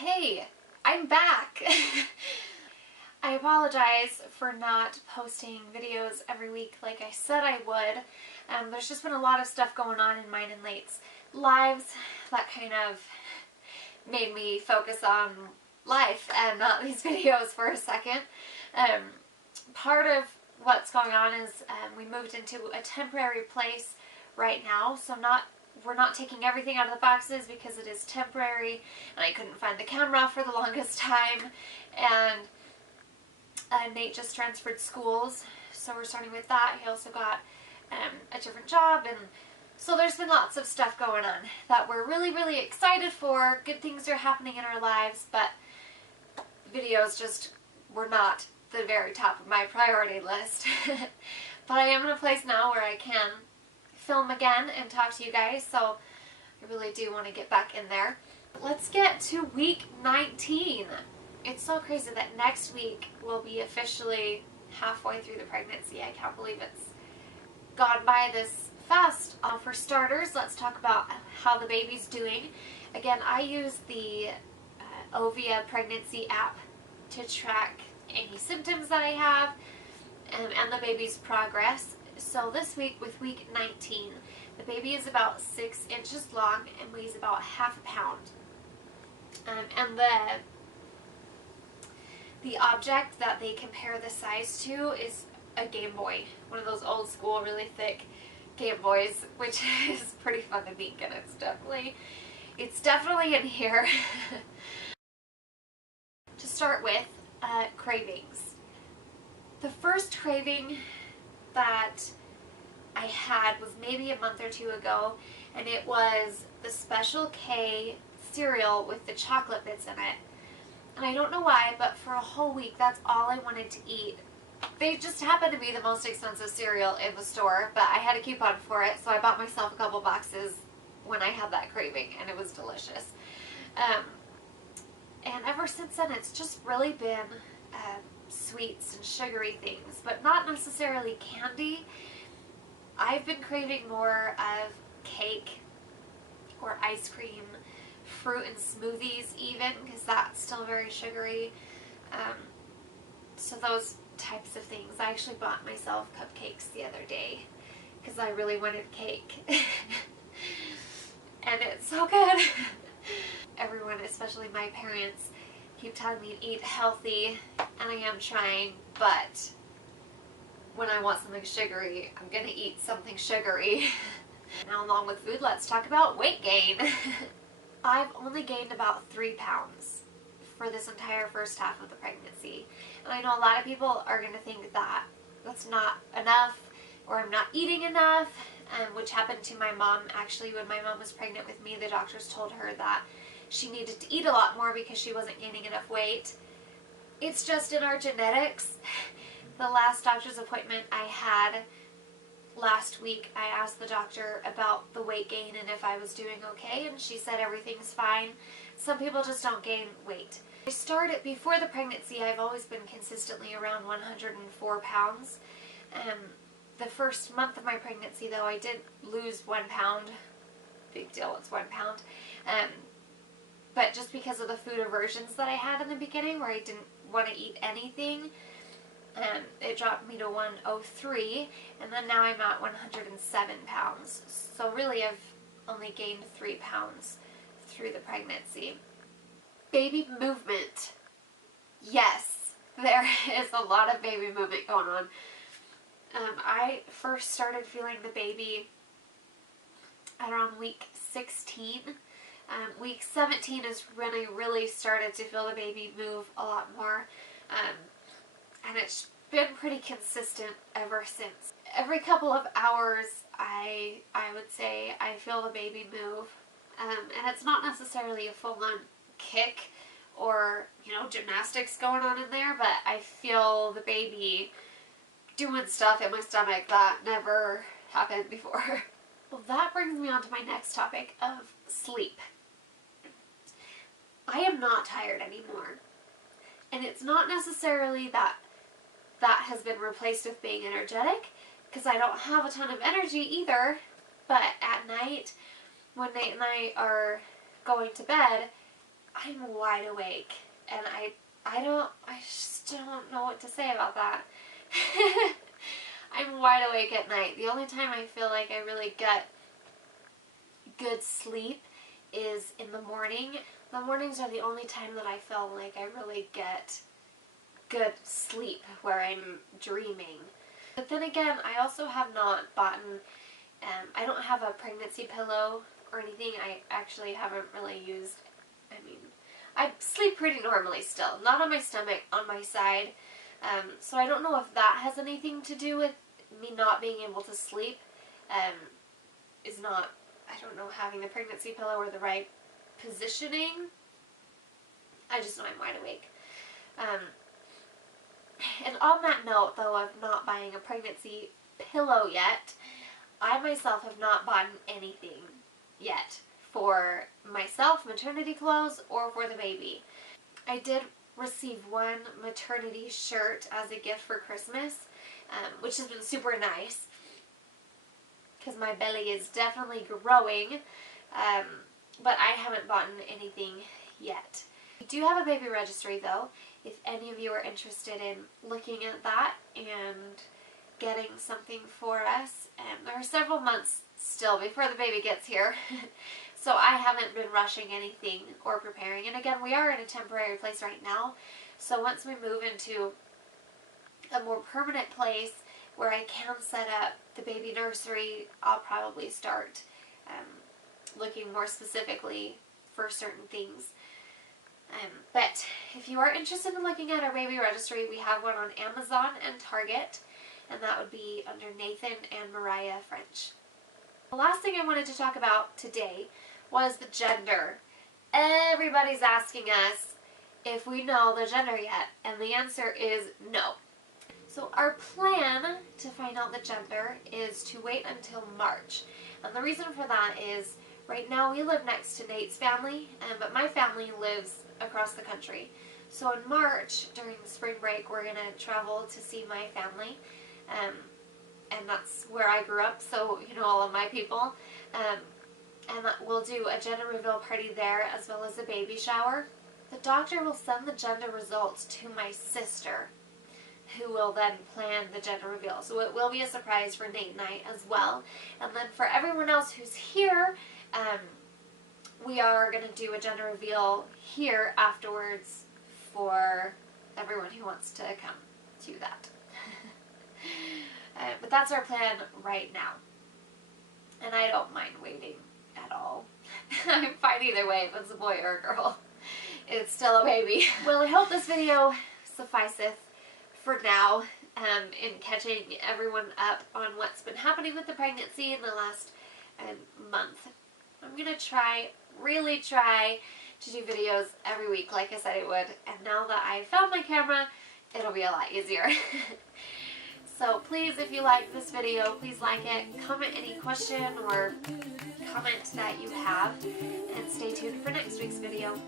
Hey, I'm back! I apologize for not posting videos every week like I said I would. There's just been a lot of stuff going on in mine and Late's lives that kind of made me focus on life and not these videos for a second. Part of what's going on is we moved into a temporary place right now, so we're not taking everything out of the boxes because it is temporary, and I couldn't find the camera for the longest time, and Nate just transferred schools, so we're starting with that. He also got a different job, and so there's been lots of stuff going on that we're really excited for. Good things are happening in our lives, but videos just were not the very top of my priority list. But I am in a place now where I can film again and talk to you guys, so I really do want to get back in there. Let's get to week 19. It's so crazy that next week will be officially halfway through the pregnancy. I can't believe it's gone by this fast. For starters, let's talk about how the baby's doing. Again, I use the Ovia pregnancy app to track any symptoms that I have and the baby's progress. So this week, with week 19, the baby is about 6 inches long and weighs about half a pound. And the object that they compare the size to is a Game Boy. One of those old school, really thick Game Boys, which is pretty fun to think, and it's definitely in here. To start with, cravings. The first craving that I had was maybe a month or two ago, and it was the Special K cereal with the chocolate bits in it. And I don't know why, but for a whole week that's all I wanted to eat. They just happened to be the most expensive cereal in the store, but I had a coupon for it, so I bought myself a couple boxes when I had that craving, and it was delicious. And ever since then, it's just really been sweets and sugary things, but not necessarily candy. I've been craving more of cake or ice cream, fruit and smoothies even, because that's still very sugary. So those types of things. I actually bought myself cupcakes the other day because I really wanted cake. And it's so good. Everyone, especially my parents, keep telling me to eat healthy, and I am trying, but when I want something sugary, I'm gonna eat something sugary. Now, along with food, let's talk about weight gain. I've only gained about 3 pounds for this entire first half of the pregnancy. And I know a lot of people are gonna think that that's not enough, or I'm not eating enough, which happened to my mom. Actually, when my mom was pregnant with me, the doctors told her that she needed to eat a lot more because she wasn't gaining enough weight. It's just in our genetics. The last doctor's appointment I had last week, I asked the doctor about the weight gain and if I was doing okay, and she said everything's fine. Some people just don't gain weight. I started before the pregnancy. I've always been consistently around 104 pounds. The first month of my pregnancy, though, I did lose 1 pound. Big deal, it's 1 pound. But just because of the food aversions that I had in the beginning, where I didn't want to eat anything, it dropped me to 103, and then now I'm at 107 pounds. So really I've only gained 3 pounds through the pregnancy. Baby movement. Yes, there is a lot of baby movement going on. I first started feeling the baby at around week 16. Week 17 is when I really started to feel the baby move a lot more. And it's been pretty consistent ever since. Every couple of hours, I would say I feel the baby move. And it's not necessarily a full-on kick or, gymnastics going on in there, but I feel the baby doing stuff in my stomach that never happened before. Well, that brings me on to my next topic of sleep. I am not tired anymore. And it's not necessarily that has been replaced with being energetic, because I don't have a ton of energy either, but at night, when Nate and I are going to bed, I'm wide awake, and I just don't know what to say about that. I'm wide awake at night. The only time I feel like I really get good sleep is in the morning. The mornings are the only time that I feel like I really get good sleep, where I'm dreaming. But then again, I also have not bought, I don't have a pregnancy pillow or anything. I actually haven't really used, I sleep pretty normally still. Not on my stomach, on my side. So I don't know if that has anything to do with me not being able to sleep. Is not, I don't know, having the pregnancy pillow or the right positioning. I just know I'm wide awake. And on that note, though, of not buying a pregnancy pillow yet, I myself have not bought anything yet for myself, maternity clothes, or for the baby. I did receive one maternity shirt as a gift for Christmas, which has been super nice because my belly is definitely growing, but I haven't bought anything yet. We do have a baby registry, though, if any of you are interested in looking at that and getting something for us. There are several months still before the baby gets here, so I haven't been rushing anything or preparing. And again, we are in a temporary place right now, so once we move into a more permanent place where I can set up the baby nursery, I'll probably start looking more specifically for certain things. But if you are interested in looking at our baby registry, we have one on Amazon and Target, and that would be under Nathan and Mariah French. The last thing I wanted to talk about today was the gender. Everybody's asking us if we know the gender yet, and the answer is no. So our plan to find out the gender is to wait until March. And the reason for that is right now we live next to Nate's family, but my family lives across the country. So in March, during the spring break, we're going to travel to see my family. And that's where I grew up, so you know all of my people. And we'll do a gender reveal party there, as well as a baby shower. The doctor will send the gender results to my sister, who will then plan the gender reveal. So it will be a surprise for Nate and I as well. And then for everyone else who's here, we are going to do a gender reveal here afterwards for everyone who wants to come to that. But that's our plan right now. And I don't mind waiting at all. I'm fine either way, if it's a boy or a girl. It's still a baby. Well, I hope this video sufficeth for now in catching everyone up on what's been happening with the pregnancy in the last month. I'm going to really try to do videos every week like I said I would. And now that I've found my camera, it'll be a lot easier. So please, if you like this video, please like it, comment any question or comment that you have, and stay tuned for next week's video.